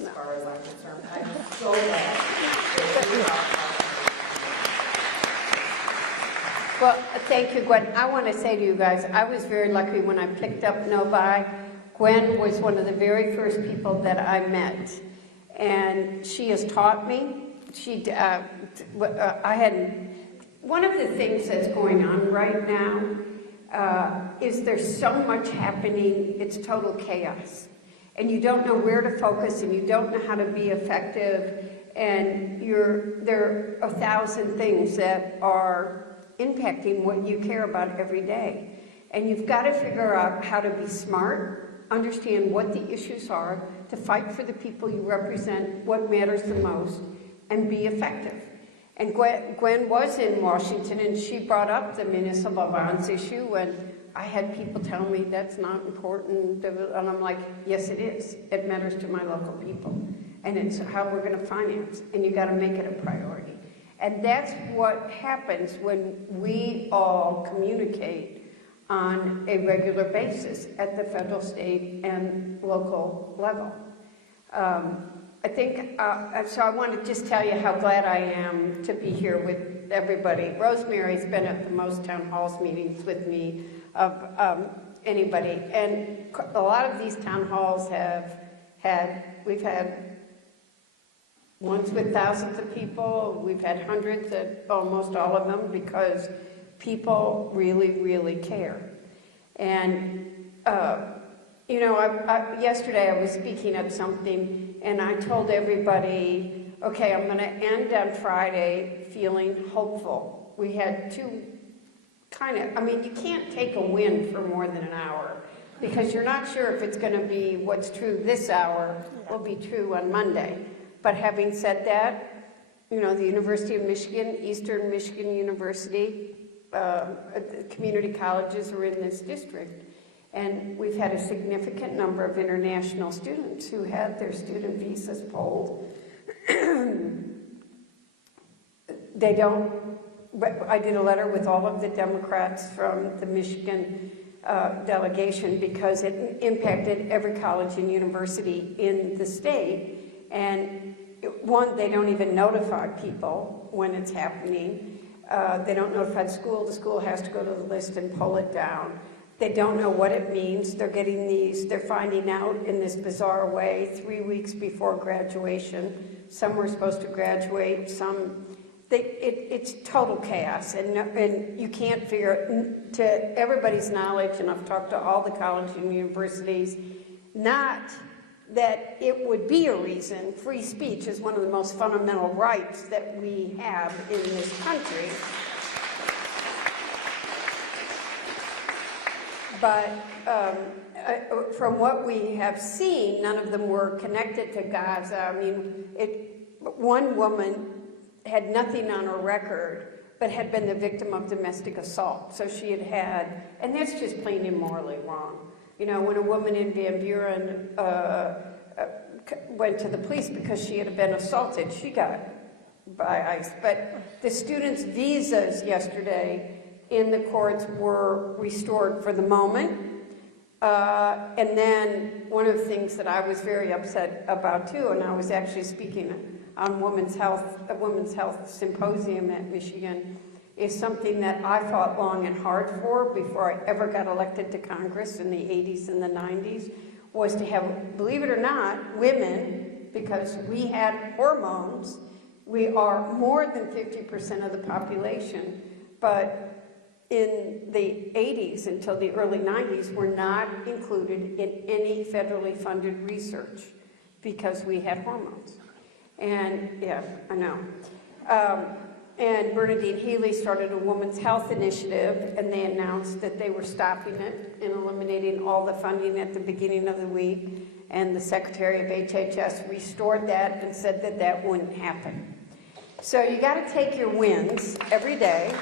as far as I'm concerned. I'm so glad that you are. Well, thank you, Gwen. I want to say to you guys, I was very lucky when I picked up Novi. Gwen was one of the very first people that I met, and she has taught me. One of the things that's going on right now is there's so much happening, it's total chaos. And you don't know where to focus, and you don't know how to be effective, and there are 1,000 things that are impacting what you care about every day. And you've got to figure out how to be smart, understand what the issues are, to fight for the people you represent, what matters the most, and be effective. And Gwen was in Washington, and she brought up the municipal bonds issue, and I had people tell me that's not important, and I'm like, yes it is. It matters to my local people, and it's how we're going to finance, and you got to make it a priority. And that's what happens when we all communicate on a regular basis at the federal, state, and local level. I think, so I want to just tell you how glad I am to be here with everybody. Rosemary's been at the most town halls meetings with me of anybody. And a lot of these town halls we've had ones with thousands of people, we've had hundreds at almost all of them, because people really, really care. And, yesterday I was speaking at something, and I told everybody, okay, I'm going to end on Friday feeling hopeful. We had two you can't take a win for more than an hour, because you're not sure if it's going to be what's true this hour will be true on Monday. But having said that, the University of Michigan, Eastern Michigan University, community colleges are in this district. And we've had a significant number of international students who had their student visas pulled. I did a letter with all of the Democrats from the Michigan delegation, because it impacted every college and university in the state. And one, they don't even notify people when it's happening. They don't notify the school has to go to the list and pull it down. They don't know what it means. They're finding out in this bizarre way 3 weeks before graduation. Some were supposed to graduate, it's total chaos, and you can't figure it. To everybody's knowledge, and I've talked to all the colleges and universities, not that it would be a reason. Free speech is one of the most fundamental rights that we have in this country. But from what we have seen, none of them were connected to Gaza. One woman had nothing on her record, but had been the victim of domestic assault. So she had, and that's just plain immorally wrong. When a woman in Van Buren went to the police because she had been assaulted, she got by ICE. But the students' visas yesterday in the courts were restored for the moment. And then one of the things that I was very upset about too, and I was actually speaking on a women's health symposium at Michigan, is something that I fought long and hard for before I ever got elected to Congress in the 80s and the 90s, was to have, believe it or not, women, because we had hormones, we are more than 50% of the population, but in the 80s until the early 90s were not included in any federally funded research because we had hormones. And yeah, I know. And Bernadine Healy started a women's health initiative, and they announced that they were stopping it and eliminating all the funding at the beginning of the week. And the Secretary of HHS restored that and said that that wouldn't happen. So you got to take your wins every day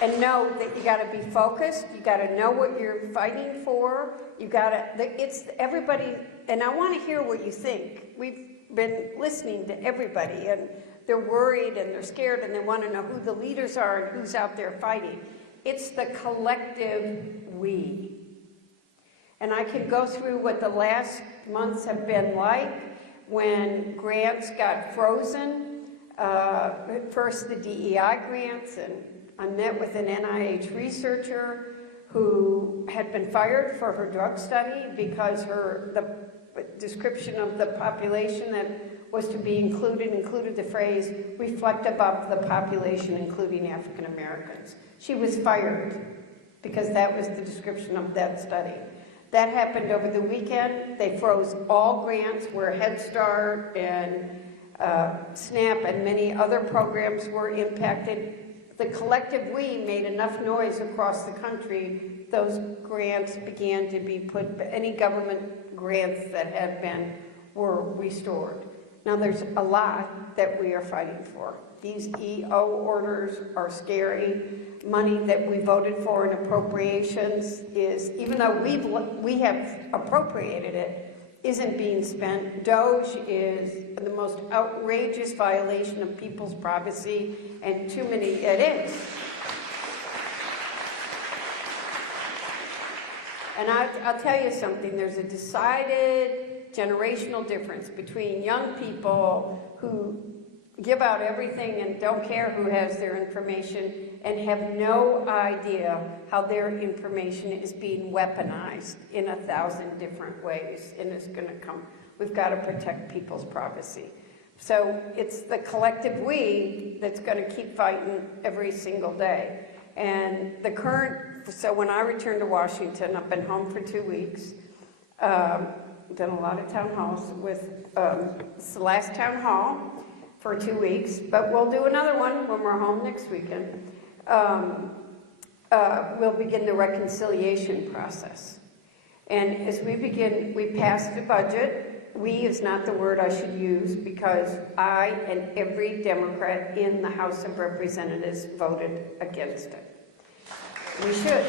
and know that you got to be focused. You got to know what you're fighting for. You got to. It's everybody, and I want to hear what you think. We've been listening to everybody, and they're worried and they're scared, and they want to know who the leaders are and who's out there fighting. It's the collective we. And I can go through what the last months have been like when grants got frozen. First the DEI grants, and I met with an NIH researcher who had been fired for her drug study because the description of the population that was to be included the phrase reflective of the population, including African Americans. She was fired because that was the description of that study. That happened over the weekend. They froze all grants where Head Start and SNAP and many other programs were impacted. The collective we made enough noise across the country, those grants began to be put, any government grants that had been were restored. Now there's a lot that we are fighting for. These EO orders are scary. Money that we voted for in appropriations is, even though we have appropriated it, isn't being spent. Doge is the most outrageous violation of people's privacy, and too many, it is. And I'll tell you something, there's a decided generational difference between young people who give out everything and don't care who has their information and have no idea how their information is being weaponized in 1,000 different ways, and it's going to come. We've got to protect people's privacy. So it's the collective we that's going to keep fighting every single day. And the current, so when I returned to Washington, I've been home for 2 weeks, done a lot of town halls with, it's the last town hall for 2 weeks, but we'll do another one when we're home next weekend. We'll begin the reconciliation process. And as we begin, we passed the budget. We is not the word I should use because I and every Democrat in the House of Representatives voted against it. We should.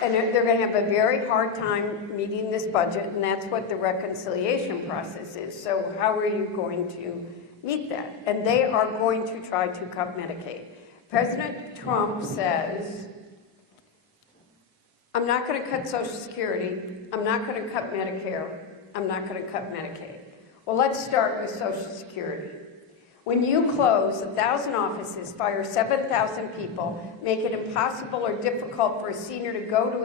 And they're going to have a very hard time meeting this budget, and that's what the reconciliation process is. So how are you going to meet that? And they are going to try to cut Medicaid. President Trump says, I'm not going to cut Social Security, I'm not going to cut Medicare, I'm not going to cut Medicaid. Well, let's start with Social Security. When you close 1,000 offices, fire 7,000 people, make it impossible or difficult for a senior to go to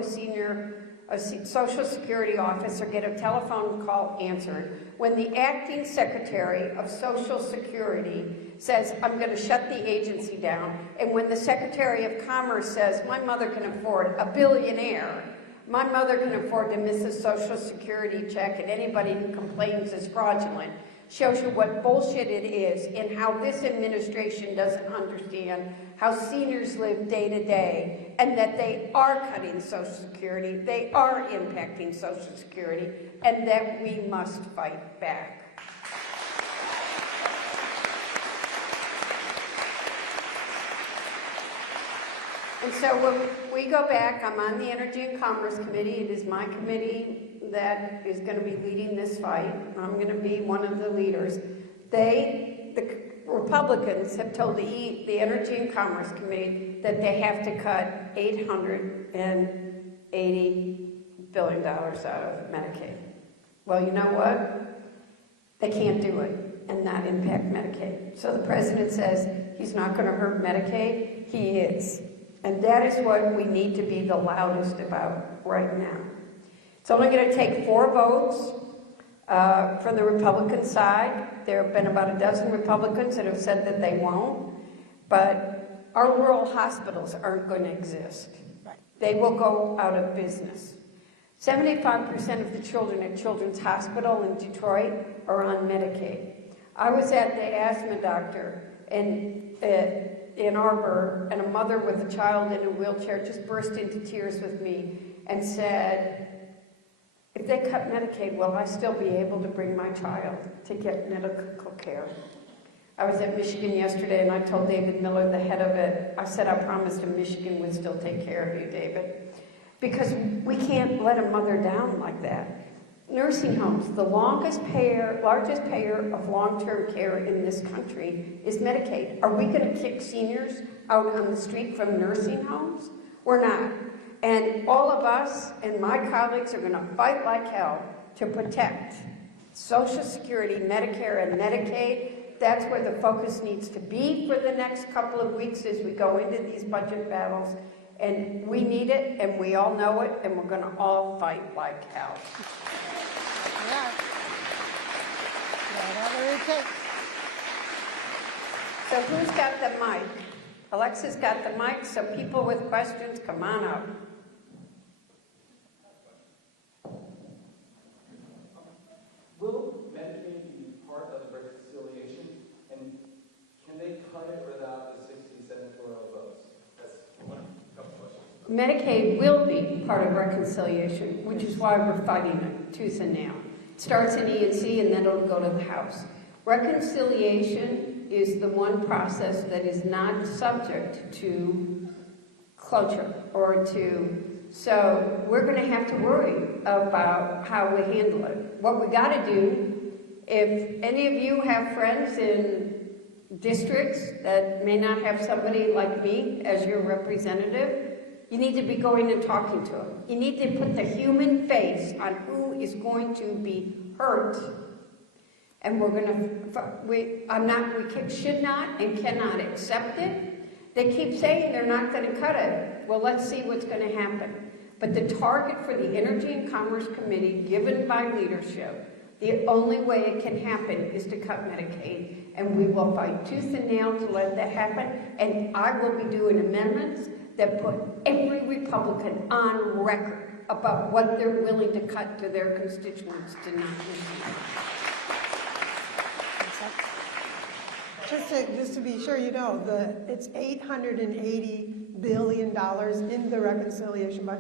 a Social Security office or get a telephone call answered, when the acting Secretary of Social Security says, I'm going to shut the agency down, and when the Secretary of Commerce says, my mother can afford, a billionaire, my mother can afford to miss a Social Security check, and anybody who complains is fraudulent, shows you what bullshit it is and how this administration doesn't understand how seniors live day to day and that they are cutting Social Security, they are impacting Social Security, and that we must fight back. And so when we go back, I'm on the Energy and Commerce Committee. It is my committee that is going to be leading this fight. I'm going to be one of the leaders. The Republicans have told the Energy and Commerce Committee that they have to cut $880 billion out of Medicaid. Well, you know what? They can't do it and not impact Medicaid. So the president says he's not going to hurt Medicaid. He is. And that is what we need to be the loudest about right now. It's only going to take 4 votes from the Republican side. There have been about a dozen Republicans that have said that they won't. But our rural hospitals aren't going to exist. They will go out of business. 75% of the children at Children's Hospital in Detroit are on Medicaid. I was at the asthma doctor in Ann Arbor, and a mother with a child in a wheelchair just burst into tears with me and said, if they cut Medicaid, will I still be able to bring my child to get medical care? I was at Michigan yesterday, and I told David Miller, the head of it, I said I promised him Michigan would still take care of you, David. Because we can't let a mother down like that. Nursing homes, the largest payer of long-term care in this country is Medicaid. Are we going to kick seniors out on the street from nursing homes? We're not. And all of us and my colleagues are going to fight like hell to protect Social Security, Medicare, and Medicaid. That's where the focus needs to be for the next couple of weeks as we go into these budget battles. And we need it, and we all know it, and we're going to all fight like hell. Yeah. Whatever it takes. So who's got the mic? Alexa's got the mic, so people with questions, come on up. Will Medicaid be part of the reconciliation, and can they cut it without the 60 senatorial votes? That's one couple questions. Medicaid will be part of reconciliation, which is why we're fighting it tooth and nail. It starts in E&C and then it'll go to the House. Reconciliation is the one process that is not subject to cloture or to, so we're going to have to worry about how we handle it. What we got to do, if any of you have friends in districts that may not have somebody like me as your representative, you need to be going and talking to them. You need to put the human face on who is going to be hurt. And we're going to, we should not and cannot accept it. They keep saying they're not going to cut it. Well, let's see what's going to happen. But the target for the Energy and Commerce Committee given by leadership, the only way it can happen is to cut Medicaid. And we will fight tooth and nail to let that happen. And I will be doing amendments that put every Republican on record about what they're willing to cut to their constituents to not receive. Just to be sure you know, it's $880 billion in the reconciliation budget.